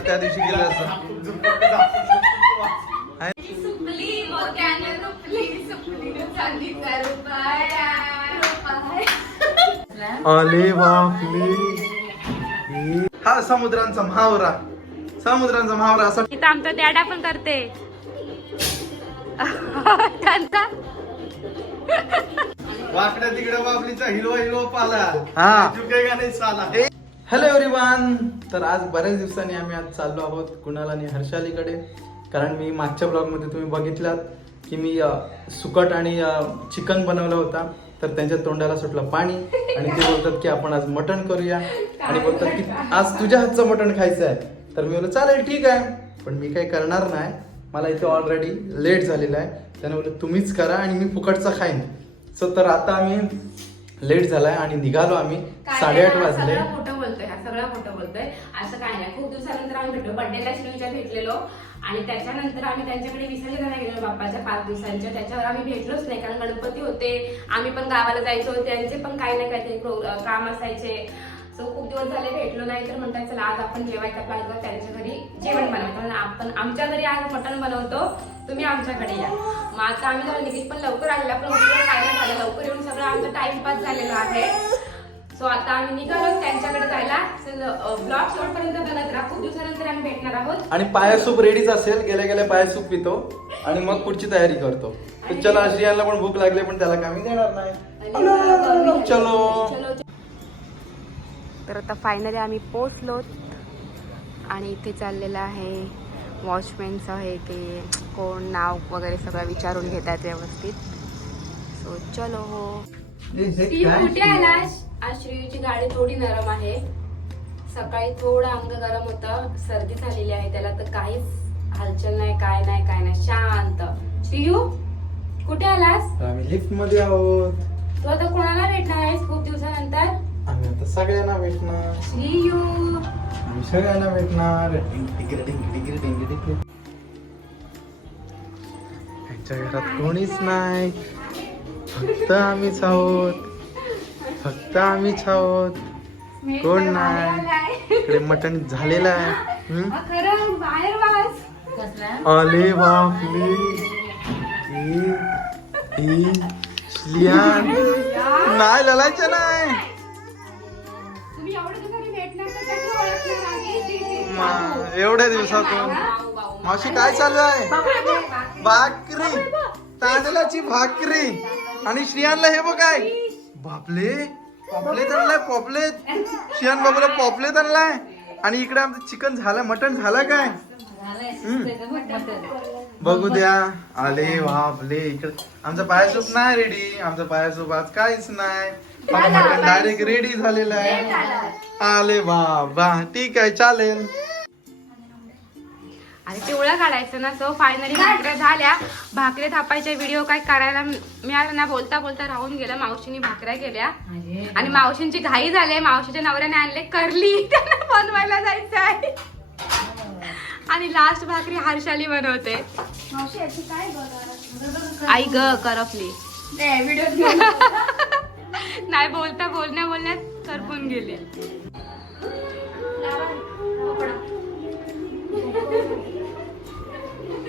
त्या दिवशी गेलं असं हा समुद्रांचा महावरा. समुद्रांचा महावरा असा इथं आमचा डॅडा पण करते. त्यांचा वाकड्या तिकडे बाबलीचा हिरवा हिरवा पाला. हा. झुकेगा नाही साला हॅलो एव्हरीवन तर आज बऱ्याच दिवसांनी आम्ही आज चाललो आहोत कुणाल आणि हर्षालीकडे. कारण मी मागच्या ब्लॉगमध्ये तुम्ही बघितलात की मी सुकट आणि चिकन बनवलं होता. तर त्यांच्या तोंडाला सुटलं पाणी आणि ते बोलतात की आपण आज मटण करूया. आणि बोलतात की आज तुझ्या हातचं मटण खायचं आहे. तर मी बोललो चालेल ठीक आहे. पण मी काही करणार नाही. मला इथे ऑलरेडी लेट झालेलं आहे. त्याने बोललं तुम्हीच करा आणि मी फुकटचा खाईन. सो तर आता आम्ही लेट झालाय आणि निघालो आम्ही साडेआठ वाजले. खोटं बोलतोय हा सगळं खोटं बोलतोय. असं काय नाही खूप दिवसानंतर आम्ही भेटलो भेटलेलो आणि त्याच्यानंतर आम्ही त्यांच्याकडे विसर्जनाला गेलो बाप्पाच्या पाच दिवसांच्या. त्याच्यावर आम्ही भेटलोच नाही कारण गणपती होते. आम्ही पण गावाला जायचो त्यांचे पण काही ना प्रो- काम असायचे. सो खूप दिवस झाले भेटलो नाही तर म्हणतात चला आज आपण जेवायचा प्लॅन करू त्यांच्या घरी जेवण आणि आपण आमच्या घरी आज मटण बनवतो. तुम्ही आमच्याकडे या. मग आता आम्ही जरा निघित पण लवकर आलेला पण नाही झालं. लवकर येऊन सगळं आमचा टाइमपास झालेला आहे. सो आता आम्ही निघालो त्यांच्याकडे जायला. ब्लॉग शेवटपर्यंत बघत राहा. खूप दिवसानंतर आम्ही भेटणार आहोत. आणि पाया सूप रेडीच असेल. गेल्या गेल्या पाया सूप पितो. आणि मग पुढची तयारी करतो. तर चला श्रियाला पण भूक लागली पण त्याला कमी देणार नाही. चलो. तर आता फायनली आम्ही पोचलो आणि इथे चाललेलं आहे वॉचमॅनचं हे की कोण नाव वगैरे सगळं विचारून घेतात व्यवस्थित. सो चलो हो. श्री कुठे आलास? आज श्रीची गाडी थोडी नरम आहे. सकाळी थोडं अंग गरम होतं. सर्दी झालेली आहे. त्याला तर काहीच हालचाल नाही काय नाही काय नाही. शांत. श्रीयू कुठे आलास? आम्ही लिफ्टमध्ये आहोत. तू आता कोणाला भेटणार आहेस खूप दिवसानंतर? आम्ही आता सगळ्यांना भेटणार. श्रीयू आम्ही सगळ्यांना भेटणार. यांच्या घरात कोणीच नाही. फक्त आम्हीच आहोत. फक्त आम्हीच आहोत. कोण नाही. इकडे मटण झालेलं आहे. हम्म? खरं बाहेर वास. आले बापले ए, ए, श्लियान. नाही ललायचं नाही. एवढ्या दिवसातून. मावशी काय चालू आहे? भाकरी. तांदळाची भाकरी. आणि श्रियानला हे बघ काय बापले. पॉपलेट आणलाय पॉपलेट श्रियान बाबूला पॉपलेट आणलाय. आणि इकडे आमचं चिकन झालं मटन झालं काय? हम्म. बघू द्या. आले बापले. इकडे. आमचा पायासूप नाही रेडी आमचा पायासूप आज काहीच नाही. डायरेक्ट रेडी झालेलं आहे. आले बाबा ठीक आहे चालेल. आणि पिवळं काढायचं ना सो फायनली भाकऱ्या झाल्या. भाकऱ्या थापायच्या व्हिडिओ काय करायला मिळाला ना बोलता बोलता राहून गेलं. मावशीने भाकऱ्या केल्या. आणि मावशींची घाई झाली. मावशीच्या नवऱ्याने आणले करली त्यांना बनवायला जायचं आहे. आणि लास्ट भाकरी हर्षाली बनवते. मावशी याची काय बघा आई ग करपली. व्हिडिओ नाही बोलता बोलण्या बोलण्यात करपून गेले.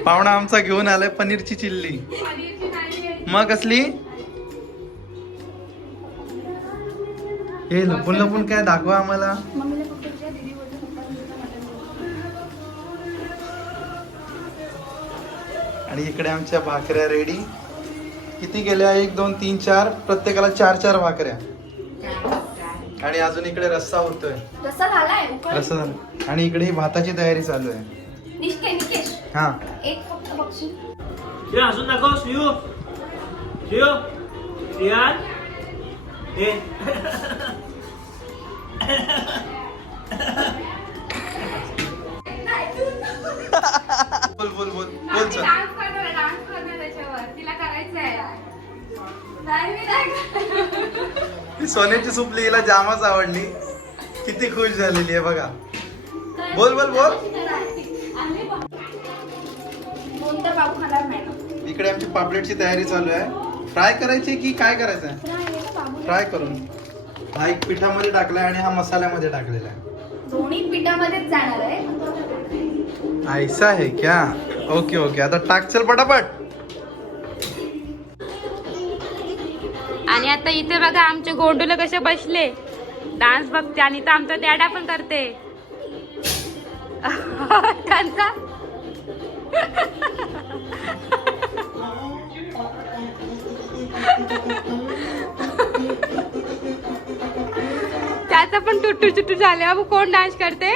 पाहुणा आमचा घेऊन आलाय पनीरची चिल्ली. मग कसली? हे लपून लपून काय दाखवा आम्हाला. आणि इकडे आमच्या भाकऱ्या रेडी किती गेल्या? एक दोन तीन चार. प्रत्येकाला चार चार भाकऱ्या. आणि अजून इकडे रस्सा होतोय. रस्सा झालाय उकळ. रस्सा झाला. आणि इकडे ही भाताची तयारी चालू आहे. निष्के निकेश. हा. एक फक्त बक्षीस. दाखव हे बोल बोल बोल. बोल चल. डान्स करणार डान्स. नाही सोन्याची सुपली हिला जामच आवडली. किती खुश झालेली आहे बघा. बोल बोल बोल. इकडे आमची पापलेटची तयारी चालू आहे. फ्राय करायची की काय करायचं आहे? फ्राय करून. हा एक पिठामध्ये टाकलाय आणि हा मसाल्यामध्ये टाकलेला आहे. दोन्ही पिठामध्येच जाणार आहे. ऐसा है क्या? ओके ओके आता टाक चल पटापट. आणि आता इथे बघा आमचे गोंडूला कसे बसले. डान्स बघते आणि तर आमचा डॅडा पण करते. त्यांचा? त्याचा पण टुट्टू चुटू झाले. बाबू कोण डान्स करते?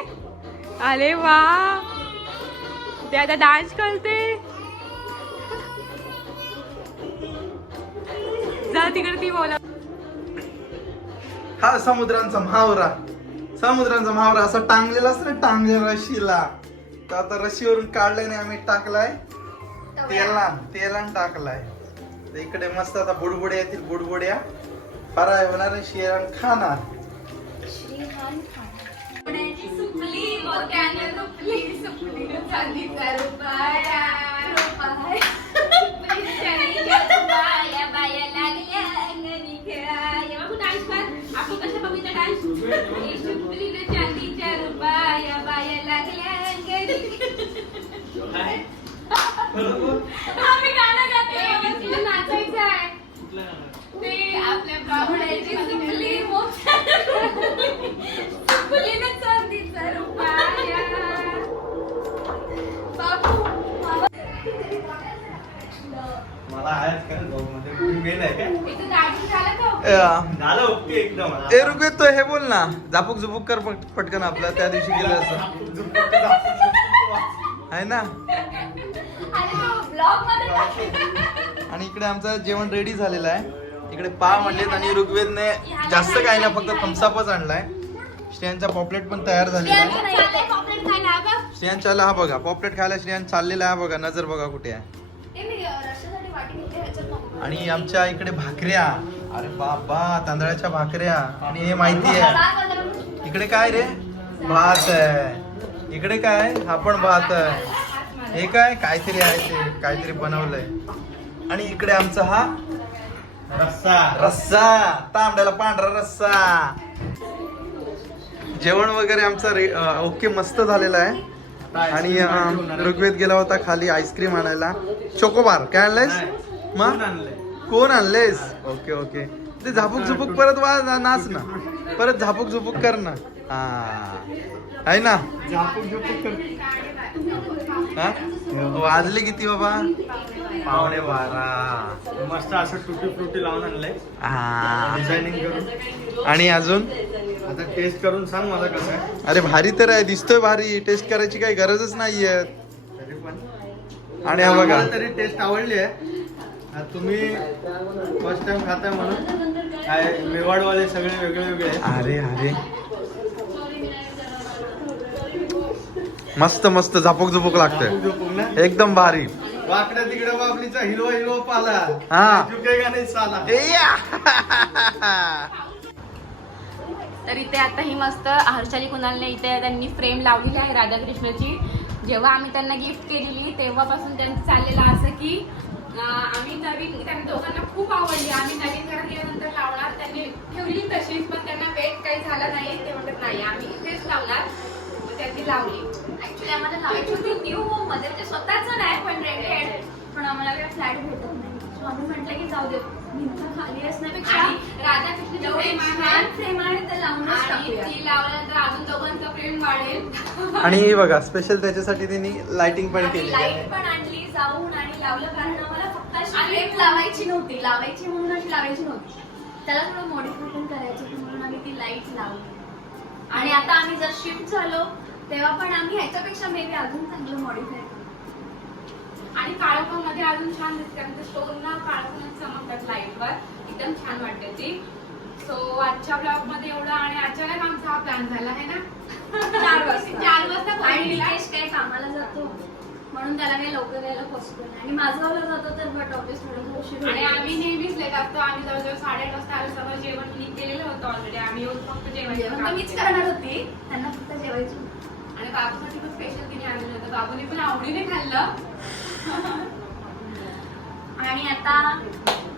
अरे वा. ते आता डान्स करते. जा तिकडे ती बोला. हा समुद्रांचा महावरा. समुद्रांचा महावरा असा टांगलेला असतो ना टांगलेला रशीला. तर आता रशीवरून काढलाय आणि आम्ही टाकलाय. तेला तेला टाकलाय. तर इकडे मस्त आता बुडबुड्या येतील बुडबुड्या. फराय होणार आणि शिरण खाणार. आम्ही गाणं गातो तुला नाचायचं आहे ते आपल्या बाबड्याची मला आहेच मेन आहे काय? झाला ओके एकदम. ए रुपये तो हे बोल ना. झापूक झुपूक कर पट- पटकन आपलं. त्या दिवशी गेलं असं. आहे ना? आणि तो ब्लॉगमध्ये टाकला. आणि इकडे आमचं जेवण रेडी झालेलं आहे. इकडे पाव आणलेत आणि ऋग्वेदने जास्त काही नाही फक्त थम्सअपच आणलाय. श्रेयांचा पॉपलेट पण तयार झालेला आहे. श्रेयांच्याला हा बघा. पॉपलेट खायला श्रेयान चाललेला आहे हा बघा. नजर बघा कुठे आहे ते मी अं, रश्श्यासाठी वाटी घेतली ह्याच्यात नको. आणि आमच्या इकडे भाकऱ्या. अरे बाबा तांदळाच्या भाकऱ्या. आणि हे माहिती आहे. इकडे काय रे? भात आहे. इकडे काय? हा पण भात आहे. हे काय? काहीतरी आहे ते. काहीतरी बनवलंय. आणि इकडे आमचा हा रस्सा. रस्सा. तांबड्याला पांढरा रस्सा. जेवण वगैरे आमचा ओके मस्त झालेला आहे. आणि ऋग्वेद गेला होता खाली आईस्क्रीम आणायला. चोकोबार काय आणलंयस? मग? कोण आणलेस ओके ओके. ते झापूक झुपूक परत वा ना- नाच ना. परत झापूक झुपूक कर ना. हा. आहे ना? झापूक झुपूक कर. हा? वाजले किती बाबा? पावणे बारा. मस्त असं टुटी फ्रुटी लावून आणलंय. हा. डिझायनिंग करून. आणि अजून? आता टेस्ट करून सांग मला कसं आहे. अरे भारी तर आहे. दिसतोय भारी. टेस्ट करायची काही गरजच नाहीये. तरी पण. आणि हा बघा. तरी टेस्ट आवडली आहे. तुम्ही फर्स्ट टाइम खाताय म्हणून काय मेवाडवाले सगळे वेगळे वेगळे आहेत. अरे अरे. मस्त मस्त झापूक झुपूक लागतंय. एकदम भारी. वाकड्या तिकडे बाबलीचा हिरवा हिरवा पाला. हा. नाही साला! तर इथे आता ही मस्त हर्षाली कुणालने इथे त्यांनी फ्रेम लावलेली आहे राधाकृष्णाची. जेव्हा आम्ही त्यांना गिफ्ट केलेली तेव्हापासून त्यांचं चाललेलं असं की आम्ही नवीन त्यांना दोघांना खूप आवडली. आम्ही नवीन घरात गेल्यानंतर लावणार त्यांनी ठेवली तशीच पण त्यांना वेट काही झाला नाही ते म्हणत नाही आम्ही इथेच लावणार. त्यांनी लावली. ऍक्च्युली आम्हाला लावायची होती न्यू होममध्ये ते स्वतःच नाही पण रेंटेड पण आम्हाला काही फ्लॅट भेटत नाही. So आम्ही म्हटलं की जाऊ दे. भिंत खाली असण्यापेक्षा आणि राधाकृष्णाची जेवढे आहे छान फ्रेम आहे ते लावूनच आणि टाकूया. ती लावल्यानंतर अजून दोघांचं प्रेम वाढेल. आणि हे बघा स्पेशल त्याच्यासाठी त्यांनी लाइटिंग पण केली लाइट पण आणली जाऊन आणि लावलं कारण आम्हाला फक्त अशी फ्रेम लावायची नव्हती. लावायची म्हणून अशी लावायची नव्हती. त्याला थोडं मॉडिफिकेशन करायचं होतं म्हणून आम्ही ती लाइट लावली. आणि आता आम्ही जर शिफ्ट झालो तेव्हा पण आम्ही ह्याच्यापेक्षा मेबी अजून चांगलं मॉडिफाय आणि काळोखा मध्ये अजून छान दिसते कारण स्टोन ना काळोखात चमकतात लाइट वर. एकदम छान वाटते ती. सो आजच्या ब्लॉगमध्ये एवढं आणि अचानक आमचा हा प्लॅन झाला आहे ना? चार वाजता. चार वाजता आणि. निकेश काय कामाला जातो? म्हणून त्याला काही लवकर यायला पॉसिबल नाही. आणि माझगावला जातो तर बट ऑफिस थोडं उशीर आणि. आम्ही नेहमीच लेट असतो. आम्ही जवळजवळ साडेआठ वाजता आलो सगळं जेवण क्लिक केलेलं होतं ऑलरेडी आम्ही येऊन फक्त जेवण मीच करणार होती. त्यांना फक्त जेवायचं. आणि बाबूसाठी पण स्पेशल तिने आणलेलं होतं. बाबूने पण आवडीने खाल्लं. आणि आता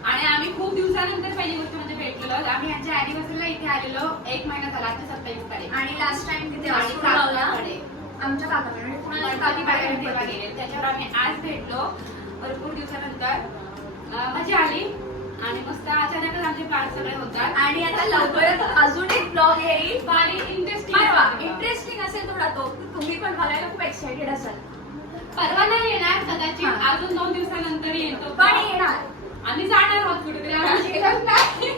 आणि आम्ही खूप दिवसानंतर पहिली गोष्ट म्हणजे भेटलेलो आम्ही ह्यांच्या अॅनिव्हर्सरीला इथे आलेलो. एक महिना झाला आता सत्तावीस तारीख. आणि लास्ट टाइम तिथे. आमच्या काकाकडे म्हणजे काकी बाहेर गेले. त्याच्यावर आम्ही आज भेटलो. भरपूर दिवसानंतर. मजा आली. आणि मस्त अचानकच आमचे प्लॅन सगळे होतात. आणि आता लवकरच अजून एक ब्लॉग येईल. आणि इंटरेस्टिंग इंटरेस्टिंग असेल थोडा तो. तुम्ही पण बघायला खूप एक्साइटेड असाल. परवा नाही येणार कदाचित. अजून दोन दिवसानंतर येतो पण येणार. आम्ही जाणार आहोत कुठेतरी. आम्ही गेलोच नाही.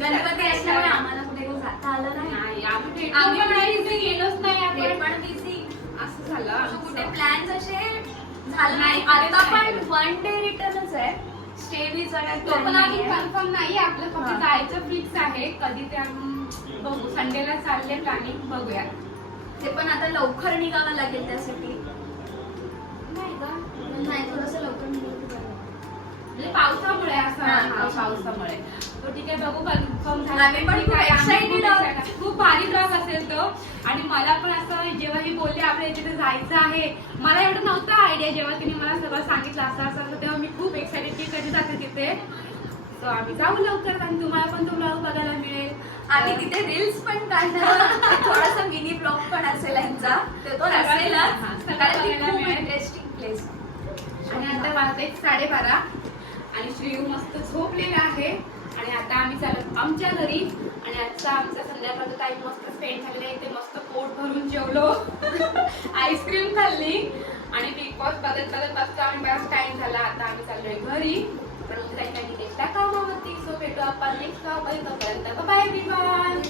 गणपती असल्यामुळे आम्हाला कुठे जाता आलं नाही. आम्ही आम्ही पण पण नाही तिथे गेलोच नाही आपण. पण बिझी असं झालं कुठे. प्लॅन्स असे झाले नाही आता पण. वन डे रिटर्नच आहे. स्टे काही तो पण नाहीये. कन्फर्म नाही आपलं. फक्त जायचं फिक्स आहे. कधी ते आम्ही बघू. संडेला चालले प्लॅनिंग बघूया. ते पण आता लवकर निघावं लागेल त्यासाठी नाही थोडस लवकर. म्हणजे पावसामुळे असं पावसामुळे. तो ठीक आहे बघू कन्फर्म पण खूप भारी ब्लॉग असेल तो. आणि मला पण असं जेव्हा ही बोलले आपल्या तिथे जायचं आहे. मला एवढं नव्हतं आयडिया जेव्हा तिने मला सगळं सांगितलं असं असं तेव्हा मी खूप एक्साइटेड की कधी जाते तिथे. सो आम्ही जाऊ लवकर आणि तुम्हाला पण तो ब्लॉग बघायला मिळेल. आम्ही तिथे रील्स पण काढणार थोडासा मिनी ब्लॉग पण असेल यांचा. तो असेलच. कारण खूप. इंटरेस्टिंग प्लेस आणि आता वाजते साडेबारा. आणि श्रीयू मस्त झोपलेला आहे. आणि आता आम्ही चालत आमच्या घरी. आणि आजचा आमचा संध्याकाळचा टाइम मस्त स्पेंड झालेला आहे. इथे मस्त पोट भरून जेवलो. आईस्क्रीम खाल्ली. आणि बिग बॉस बघत बघत मस्त आम्ही बराच टाइम झाला. आता आम्ही चाललोय घरी. पण उद्या काही काही कामावरती. सो भेटू आपण नेक्स्ट बाय तोपर्यंत बाय एव्हरीवन